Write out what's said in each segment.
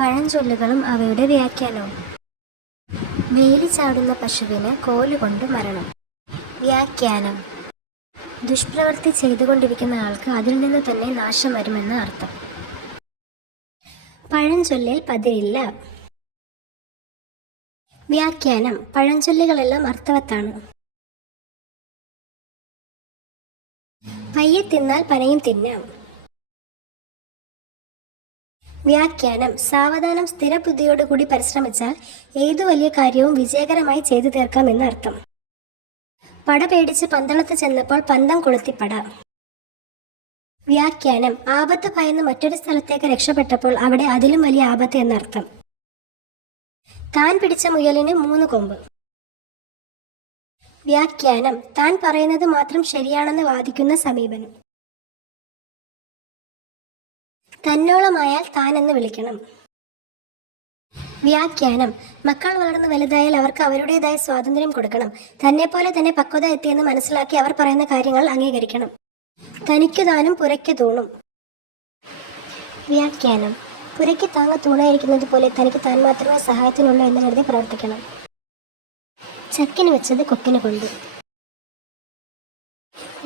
പഴഞ്ചൊല്ലുകളും അവയുടെ വ്യാഖ്യാനവും. വേലി ചാടുന്ന പശുവിന് കോലുകൊണ്ട് മരണം. വ്യാഖ്യാനം: ദുഷ്പ്രവൃത്തി ചെയ്തുകൊണ്ടിരിക്കുന്ന ആൾക്ക് അതിൽ നിന്ന് തന്നെ നാശം വരുമെന്ന് അർത്ഥം. പഴഞ്ചൊല്ലിൽ പതിരില്ല. വ്യാഖ്യാനം: പഴഞ്ചൊല്ലുകളെല്ലാം അർത്ഥവത്താണ്. പയ്യെ തിന്നാൽ പനയും തിന്നാം. വ്യാഖ്യാനം: സാവധാനം സ്ഥിരബുദ്ധിയോടുകൂടി പരിശ്രമിച്ചാൽ ഏതു വലിയ കാര്യവും വിജയകരമായി ചെയ്തു തീർക്കാം എന്നർത്ഥം. പട പേടിച്ച് പന്തളത്ത് ചെന്നപ്പോൾ പന്തം കൊളുത്തി പട. വ്യാഖ്യാനം: ആപത്ത് ഭയന്ന് മറ്റൊരു സ്ഥലത്തേക്ക് രക്ഷപ്പെട്ടപ്പോൾ അവിടെ അതിലും വലിയ ആപത്ത് എന്നർത്ഥം. താൻ പിടിച്ച മുയലിന് 3 കൊമ്പ്. വ്യാഖ്യാനം: താൻ പറയുന്നത് മാത്രം ശരിയാണെന്ന് വാദിക്കുന്ന സമീപനം. തന്നോളമായാൽ താൻ എന്ന് വിളിക്കണം. വ്യാഖ്യാനം: മക്കൾ വളർന്ന് വലുതായാൽ അവർക്ക് അവരുടേതായ സ്വാതന്ത്ര്യം കൊടുക്കണം. തന്നെപ്പോലെ തന്നെ പക്വത എത്തിയെന്ന് മനസ്സിലാക്കി അവർ പറയുന്ന കാര്യങ്ങൾ അംഗീകരിക്കണം. തനിക്കു താനും പുരയ്ക്ക് തൂണും. വ്യാഖ്യാനം: പുരയ്ക്ക് താങ്ങ തൂണായിരിക്കുന്നത് പോലെ തനിക്ക് താൻ മാത്രമേ സഹായത്തിനുള്ളൂ എന്ന് കരുതി പ്രവർത്തിക്കണം. ചക്കിന് വെച്ചത് കൊക്കിന് കൊണ്ടു.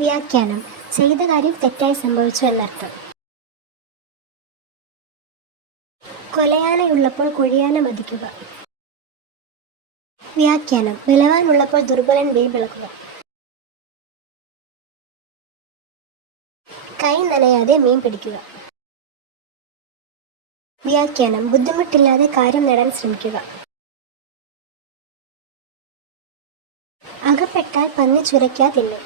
വ്യാഖ്യാനം: ചെയ്ത കാര്യം തെറ്റായി സംഭവിച്ചു എന്നർത്ഥം. കൊലയാനയുള്ളപ്പോൾ കുഴിയാന മതിക്കുക. വ്യാഖ്യാനം: ബലവാനുള്ളപ്പോൾ ദുർബലൻ വീമ്പിളക്കുക. കൈ നനയാതെ മീൻ പിടിക്കുക. വ്യാഖ്യാനം: ബുദ്ധിമുട്ടില്ലാതെ കാര്യം നേടാൻ ശ്രമിക്കുക. അകപ്പെട്ടാൽ പന്നി ചുരയ്ക്കാ തിന്നും.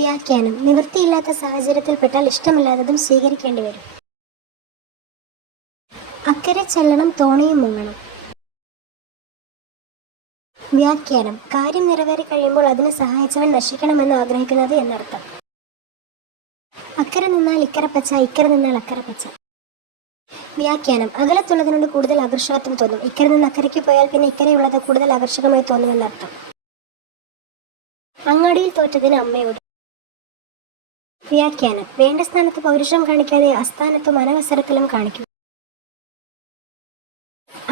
വ്യാഖ്യാനം: നിവൃത്തിയില്ലാത്ത സാഹചര്യത്തിൽപ്പെട്ടാൽ ഇഷ്ടമില്ലാത്തതും സ്വീകരിക്കേണ്ടി വരും. അക്കരെ ചെല്ലണം തോണിയും മുങ്ങണം. വ്യാഖ്യാനം: കാര്യം നിറവേറി കഴിയുമ്പോൾ അതിനെ സഹായിച്ചവൻ നശിക്കണമെന്ന് ആഗ്രഹിക്കുന്നത് എന്നർത്ഥം. അക്കരെ നിന്നാൽ ഇക്കരെ പച്ച, ഇക്കരെ നിന്നാൽ അക്കരെ പച്ച. വ്യാഖ്യാനം: അകലത്തുള്ളതിനോട് കൂടുതൽ ആകർഷകത്വം തോന്നും. ഇക്കരെ നിന്ന് അക്കരയ്ക്ക് പോയാൽ പിന്നെ ഇക്കരെയുള്ളത് കൂടുതൽ ആകർഷകമായി തോന്നുമെന്നർത്ഥം. അങ്ങാടിയിൽ തോറ്റതിന് അമ്മയോട്. വ്യാഖ്യാനം: വേണ്ട സ്ഥാനത്ത് പൗരുഷം കാണിക്കാതെ അസ്ഥാനത്തും അനവസരത്തിലും കാണിക്കും.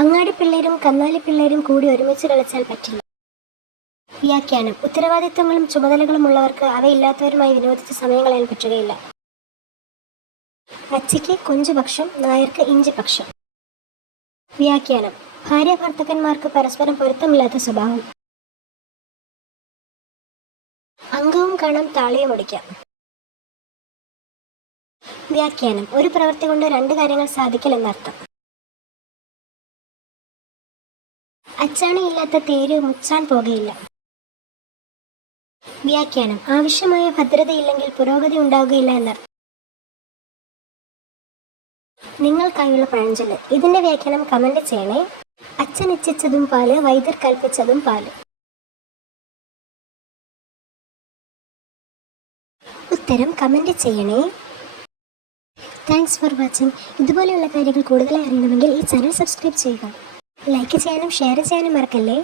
അങ്ങാടി പിള്ളേരും കന്നാലി പിള്ളേരും കൂടി ഒരുമിച്ച് കളിച്ചാൽ പറ്റില്ല. വ്യാഖ്യാനം: ഉത്തരവാദിത്വങ്ങളും ചുമതലകളും ഉള്ളവർക്ക് അവയില്ലാത്തവരുമായി വിനോദിച്ച് സമയം കളയാൻ പറ്റുകയില്ല. അച്ചിക്ക് കൊഞ്ചുപക്ഷം, നായർക്ക് ഇഞ്ചിപക്ഷം. വ്യാഖ്യാനം: ഭാര്യ ഭർത്തക്കന്മാർക്ക് പരസ്പരം പൊരുത്തമില്ലാത്ത സ്വഭാവം. അംഗവും കാണാം താളിയും ഒടിക്കാം. വ്യാഖ്യാനം: ഒരു പ്രവൃത്തി കൊണ്ട് 2 കാര്യങ്ങൾ സാധിക്കൽ എന്നർത്ഥം. അച്ചാണിയില്ലാത്ത തേര് മുച്ചാൻ പോകുകയില്ല. വ്യാഖ്യാനം: ആവശ്യമായ ഭദ്രതയില്ലെങ്കിൽ പുരോഗതി ഉണ്ടാവുകയില്ല എന്നർത്ഥം. നിങ്ങൾക്കായുള്ള പഴഞ്ചൊല്ല്. ഇതിന്റെ വ്യാഖ്യാനം കമന്റ് ചെയ്യണേ. അച്ഛൻ ഇച്ഛിച്ചതും പാല്, വൈദ്യർ കൽപ്പിച്ചതും പാല്. ഉത്തരം കമന്റ് ചെയ്യണേ. Thanks for watching. ഇതുപോലെയുള്ള കാര്യങ്ങൾ കൂടുതലായി അറിയണമെങ്കിൽ ഈ ചാനൽ സബ്സ്ക്രൈബ് ചെയ്യുക. ലൈക്ക് ചെയ്യാനും ഷെയർ ചെയ്യാനും മറക്കല്ലേ.